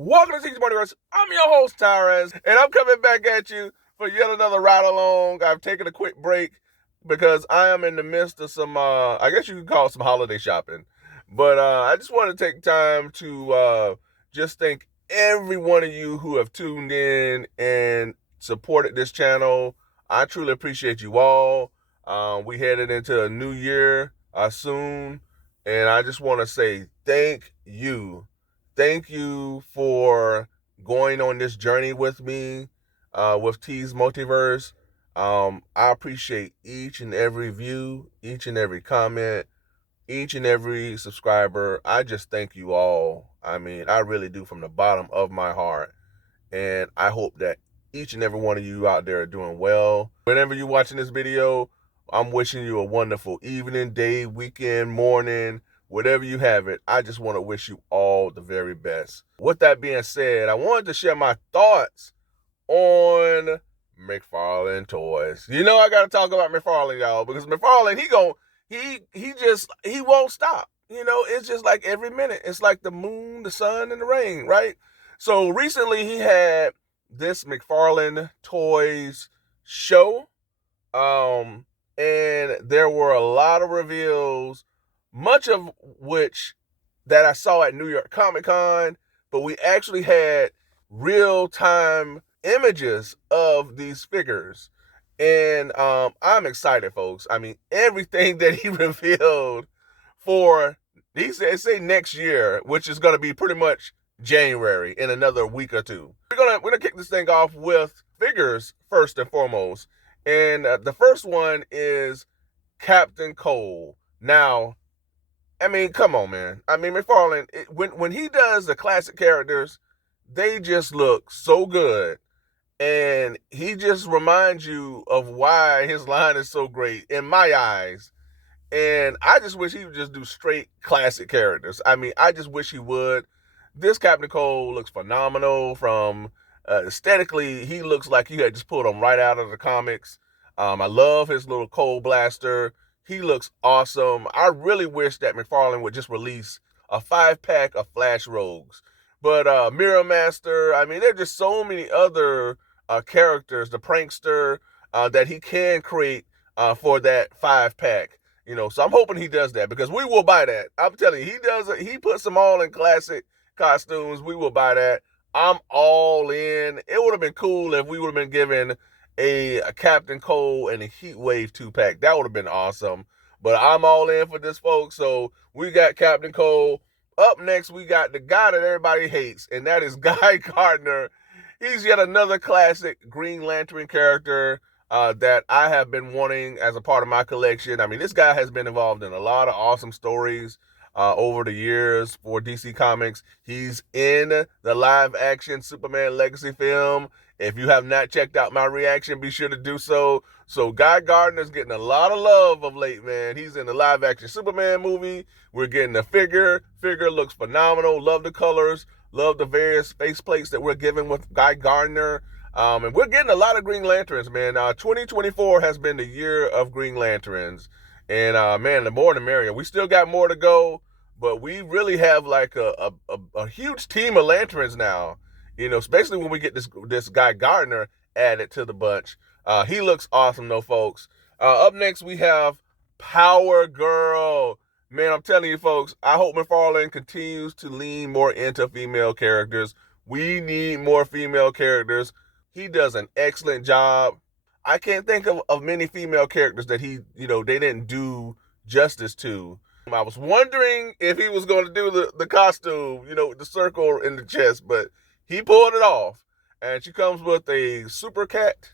Welcome to Multiverse. I'm your host, Tyrez, and I'm coming back at you for yet another ride along. I've taken a quick break because I am in the midst of some, I guess you could call it some holiday shopping. But I just want to take time to just thank every one of you who have tuned in and supported this channel. I truly appreciate you all. We headed into a new year soon, and I just want to say thank you. Thank you for going on this journey with me, with T's Multiverse. I appreciate each and every view, each and every comment, each and every subscriber. I just thank you all. I mean, I really do from the bottom of my heart. And I hope that each and every one of you out there are doing well. Whenever you're watching this video, I'm wishing you a wonderful evening, day, weekend, morning, whatever you have it. I just want to wish you all the very best. With that being said, I wanted to share my thoughts on McFarlane Toys. You know I gotta talk about McFarlane, y'all, because McFarlane, he won't stop. You know, it's just like every minute. It's like the moon, the sun, and the rain, right? So recently he had this McFarlane Toys Show. And there were a lot of reveals, much of which that I saw at New York Comic Con, but we actually had real-time images of these figures. And I'm excited, folks. I mean, everything that he revealed for, he said, say next year, which is going to be pretty much January, in another week or two. We're gonna kick this thing off with figures first and foremost. And the first one is Captain Cole. Now, I mean, come on, man. I mean, McFarlane, when he does the classic characters, they just look so good. And he just reminds you of why his line is so great, in my eyes. And I just wish he would just do straight classic characters. I mean, I just wish he would. This Captain Cole looks phenomenal. From aesthetically, he looks like you had just pulled him right out of the comics. I love his little cold blaster. He looks awesome. I really wish that McFarlane would just release a 5-pack of Flash Rogues. But Mirror Master, I mean, there are just so many other characters, the Prankster, that he can create for that 5-pack. You know, so I'm hoping he does that, because we will buy that. I'm telling you, he does it. He puts them all in classic costumes. We will buy that. I'm all in. It would have been cool if we would have been given a Captain Cole and a Heat Wave 2-pack. That would have been awesome. But I'm all in for this, folks. So we got Captain Cole. Up next, we got the guy that everybody hates, and that is Guy Gardner. He's yet another classic Green Lantern character that I have been wanting as a part of my collection. I mean, this guy has been involved in a lot of awesome stories over the years for DC Comics. He's in the live-action Superman Legacy film. If you have not checked out my reaction, be sure to do so. So Guy Gardner's getting a lot of love of late, man. He's in the live-action Superman movie. We're getting the figure. Figure looks phenomenal. Love the colors. Love the various faceplates that we're given with Guy Gardner. And we're getting a lot of Green Lanterns, man. 2024 has been the year of Green Lanterns. And, man, the more the merrier. We still got more to go, but we really have like a huge team of Lanterns now. You know, especially when we get this Guy Gardner added to the bunch. He looks awesome, though, folks. Up next, we have Power Girl. Man, I'm telling you, folks, I hope McFarlane continues to lean more into female characters. We need more female characters. He does an excellent job. I can't think of many female characters that they didn't do justice to. I was wondering if he was going to do the costume, the circle in the chest, but he pulled it off. And she comes with a super cat,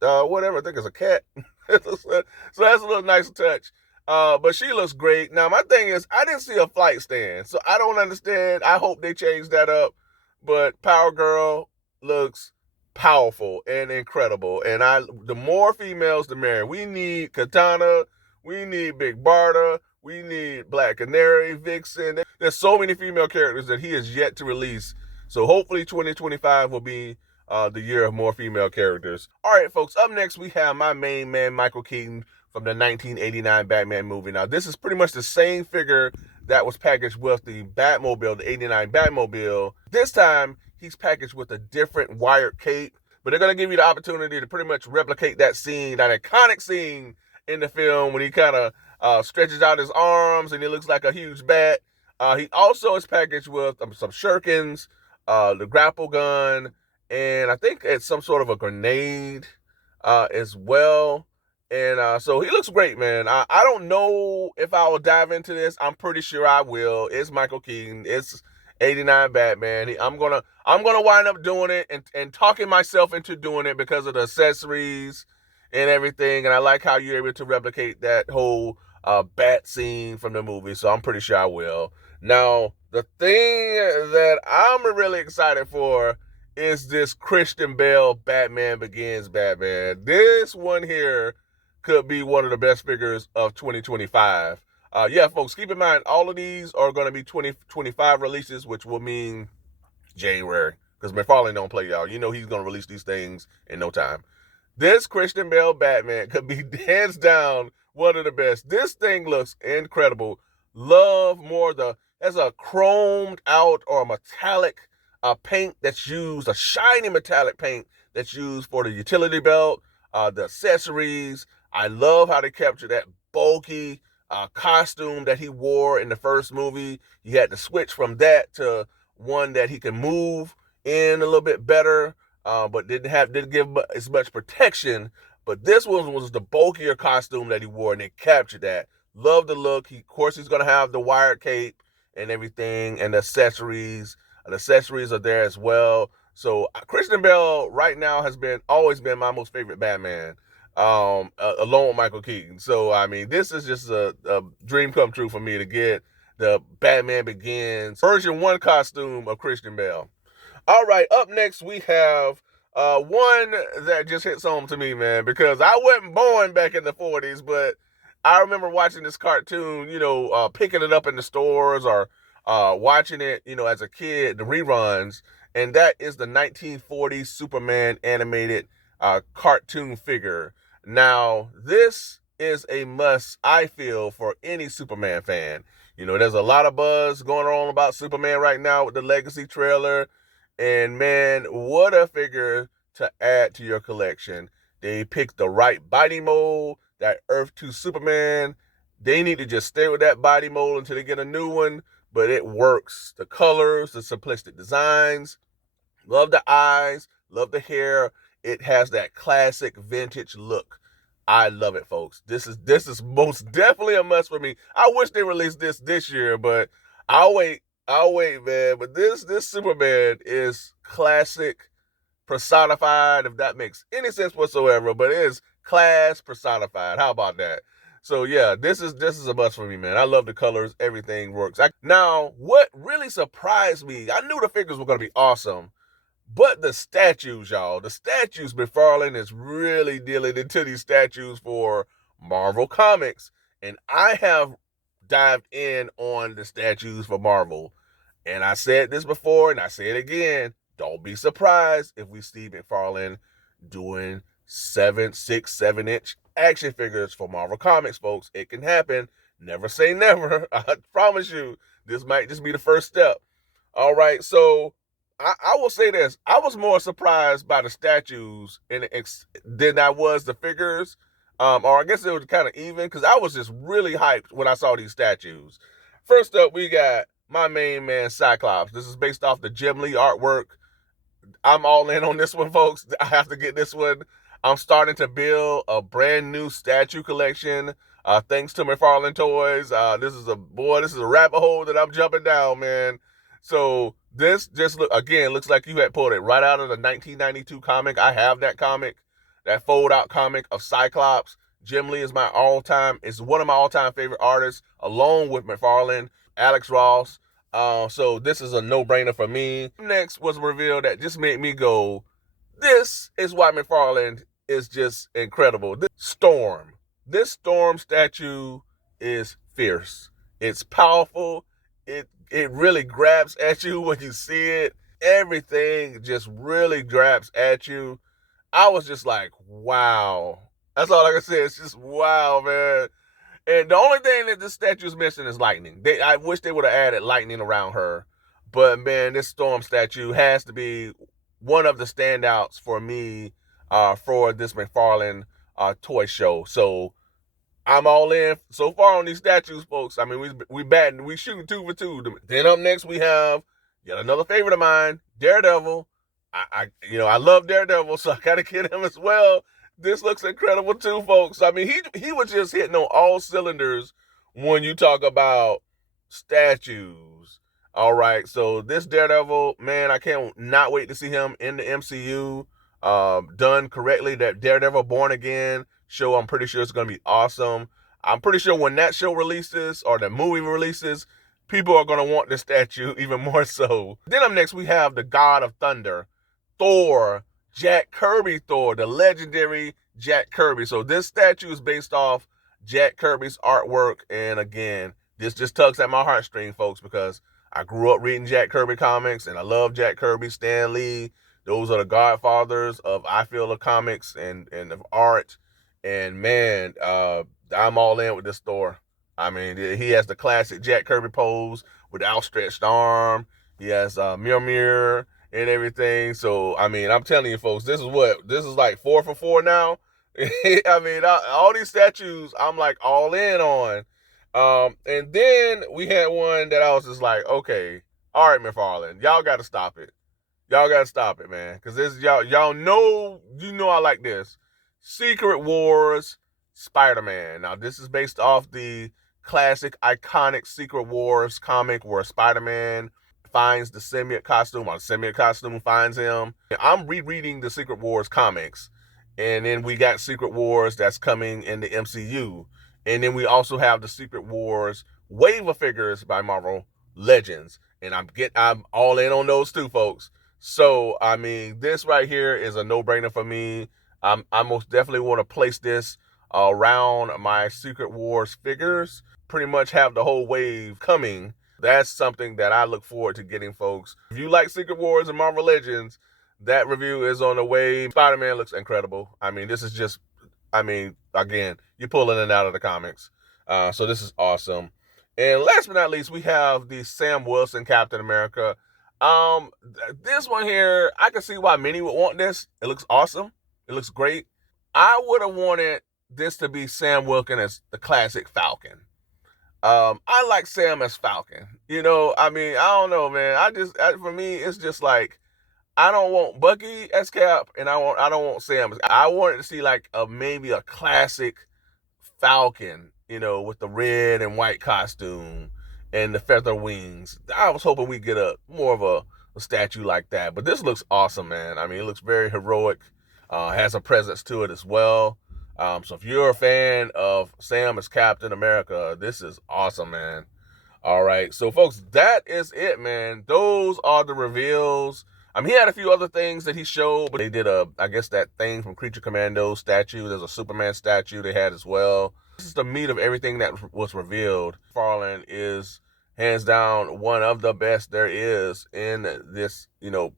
whatever, I think it's a cat. So that's a little nice touch. But she looks great. Now, my thing is, I didn't see a flight stand, so I don't understand. I hope they change that up. But Power Girl looks powerful and incredible. And the more females, the merrier. We need Katana. We need Big Barda. We need Black Canary, Vixen. There's so many female characters that he has yet to release. So hopefully 2025 will be the year of more female characters. All right, folks, up next we have my main man, Michael Keaton, from the 1989 Batman movie. Now, this is pretty much the same figure that was packaged with the Batmobile, the 89 Batmobile. This time, he's packaged with a different wired cape, but they're going to give you the opportunity to pretty much replicate that scene, that iconic scene in the film when he kind of stretches out his arms and he looks like a huge bat. He also is packaged with some shurikens, the grapple gun, and I think it's some sort of a grenade as well. And so he looks great, man. I don't know if I will dive into this. I'm pretty sure I will. It's Michael Keaton. It's 89 Batman. I'm gonna wind up doing it and talking myself into doing it because of the accessories and everything. And I like how you're able to replicate that whole bat scene from the movie. So I'm pretty sure I will. Now, the thing that I'm really excited for is this Christian Bale Batman Begins Batman. This one here could be one of the best figures of 2025. Yeah, folks, keep in mind, all of these are going to be 2025 releases, which will mean January, because McFarlane don't play, y'all. You know he's going to release these things in no time. This Christian Bale Batman could be hands down one of the best. This thing looks incredible. Love more there's a chromed out or metallic paint that's used, a shiny metallic paint that's used for the utility belt, the accessories. I love how they capture that bulky costume that he wore in the first movie. You had to switch from that to one that he can move in a little bit better, but didn't give as much protection. But this one was the bulkier costume that he wore, and they captured that. Love the look. Of course, he's gonna have the wired cape and everything, and the accessories. The accessories are there as well. So Christian Bale right now has always been my most favorite Batman, along with Michael Keaton. So I mean, this is just a dream come true for me to get the Batman Begins version 1 costume of Christian Bale. All right, up next we have one that just hits home to me, man, because I wasn't born back in the 40s, but I remember watching this cartoon, picking it up in the stores or watching it, as a kid, the reruns, and that is the 1940s Superman animated cartoon figure. Now, this is a must, I feel, for any Superman fan. There's a lot of buzz going on about Superman right now with the Legacy trailer, and man, what a figure to add to your collection. They picked the right body mold, that Earth 2 Superman. They need to just stay with that body mold until they get a new one, but it works. The colors, the simplistic designs, love the eyes, love the hair. It has that classic vintage look. I love it, folks. This is most definitely a must for me. I wish they released this year, but I'll wait, man. But this Superman is classic personified, if that makes any sense whatsoever, but it is class personified. How about that? So yeah, this is a must for me, man. I love the colors. Everything works. Now, what really surprised me, I knew the figures were going to be awesome, but the statues, y'all. The statues, McFarlane is really dealing into these statues for Marvel Comics. And I have dived in on the statues for Marvel. And I said this before, and I say it again. Don't be surprised if we see McFarlane doing 6, 7-inch action figures for Marvel Comics, folks. It can happen. Never say never. I promise you, this might just be the first step. All right, so I will say this. I was more surprised by the statues than I was the figures. Or I guess it was kind of even, because I was just really hyped when I saw these statues. First up, we got my main man, Cyclops. This is based off the Jim Lee artwork. I'm all in on this one, folks. I have to get this one. I'm starting to build a brand new statue collection, thanks to McFarlane Toys. This is a rabbit hole that I'm jumping down, man. So this just looks like you had pulled it right out of the 1992 comic. I have that comic, that fold-out comic of Cyclops. Jim Lee is one of my all-time favorite artists, along with McFarlane, Alex Ross. So this is a no-brainer for me. Next was revealed that just made me go, this is why McFarlane is just incredible. This Storm statue is fierce. It's powerful. It really grabs at you when you see it. Everything just really grabs at you. I was just like, wow. That's all I can say. It's just wow, man. And the only thing that this statue is missing is lightning. I wish they would have added lightning around her. But man, this storm statue has to be one of the standouts for me for this McFarlane toy show. So I'm all in so far on these statues, folks. I mean, we shooting 2 for 2. Then up next we have yet another favorite of mine, Daredevil. I love Daredevil, so I gotta get him as well. This looks incredible too, folks. I mean, he was just hitting on all cylinders when you talk about statues. All right, so this Daredevil, man, I can't not wait to see him in the MCU. Done correctly. That Daredevil Born Again show, I'm pretty sure it's gonna be awesome. I'm pretty sure when that show releases or the movie releases, people are gonna want this statue even more so. Then up next we have the God of Thunder, Thor, Jack Kirby Thor, the legendary Jack Kirby. So this statue is based off Jack Kirby's artwork. And again, this just tugs at my heartstring, folks, because I grew up reading Jack Kirby comics and I love Jack Kirby, Stan Lee. Those are the godfathers of, I feel, of comics and of art. And man, I'm all in with this Thor. I mean, he has the classic Jack Kirby pose with the outstretched arm. He has mirror and everything. So, I mean, I'm telling you, folks, this is like 4 for 4 now. I mean, all these statues, I'm like all in on. And then we had one that I was just like, okay, all right, McFarlane, y'all got to stop it. Y'all got to stop it, man. Because this, y'all know, I like this. Secret Wars Spider-Man. Now, this is based off the classic, iconic Secret Wars comic where Spider-Man finds the symbiote costume, or the symbiote costume finds him. I'm rereading the Secret Wars comics. And then we got Secret Wars that's coming in the MCU. And then we also have the Secret Wars wave of figures by Marvel Legends. And I'm all in on those too, folks. So, I mean, this right here is a no-brainer for me. I most definitely want to place this around my Secret Wars figures. Pretty much have the whole wave coming. That's something that I look forward to getting, folks. If you like Secret Wars and Marvel Legends, that review is on the way. Spider-Man looks incredible. I mean, this is just, again, you're pulling it out of the comics. So this is awesome. And last but not least, we have the Sam Wilson Captain America. This one here, I can see why many would want this. It looks awesome. It looks great. I would have wanted this to be Sam Wilson as the classic Falcon. I like Sam as Falcon. I mean, I don't know, man. For me, it's just like, I don't want Bucky as Cap, and I don't want Sam. I wanted to see like maybe a classic Falcon, with the red and white costume and the feather wings. I was hoping we'd get more of a statue like that. But this looks awesome, man. I mean, it looks very heroic. Has a presence to it as well. So if you're a fan of Sam as Captain America, this is awesome, man. All right. So, folks, that is it, man. Those are the reveals. He had a few other things that he showed, but they did I guess that thing from Creature Commando statue. There's a Superman statue they had as well. This is the meat of everything that was revealed. McFarlane is hands down one of the best there is in this,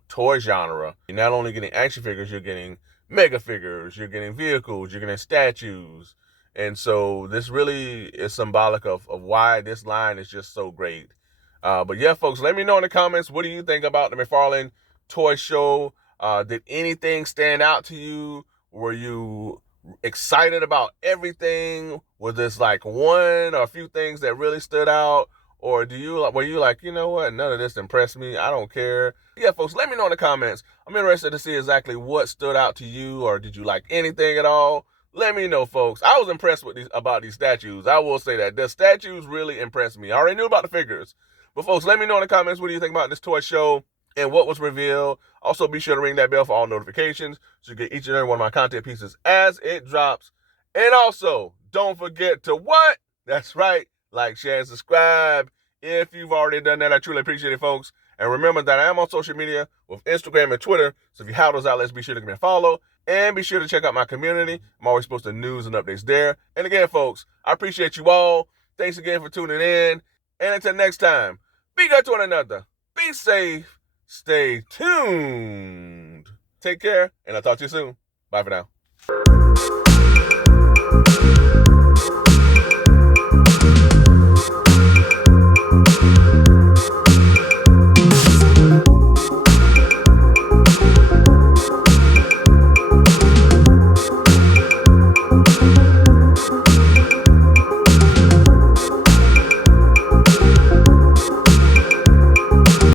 toy genre. You're not only getting action figures, you're getting mega figures, you're getting vehicles, you're getting statues. And so this really is symbolic of why this line is just so great. But yeah, folks, let me know in the comments, what do you think about the McFarlane Toy Show? Did anything stand out to you? Were you excited about everything? Was this like one or a few things that really stood out? Or were you like, you know what, none of this impressed me, I don't care? Yeah, folks, let me know in the comments. I'm interested to see exactly what stood out to you, or did you like anything at all? Let me know, folks. I was impressed about these statues. I will say that. The statues really impressed me. I already knew about the figures. But, folks, let me know in the comments, what do you think about this toy show and what was revealed? Also, be sure to ring that bell for all notifications so you get each and every one of my content pieces as it drops. And also, don't forget to what? That's right. Like, share, and subscribe. If you've already done that, I truly appreciate it, folks. And remember that I am on social media with Instagram and Twitter. So if you have those outlets, be sure to give me a follow. And be sure to check out my community. I'm always posting news and updates there. And again, folks, I appreciate you all. Thanks again for tuning in. And until next time, be good to one another. Be safe. Stay tuned. Take care. And I'll talk to you soon. Bye for now.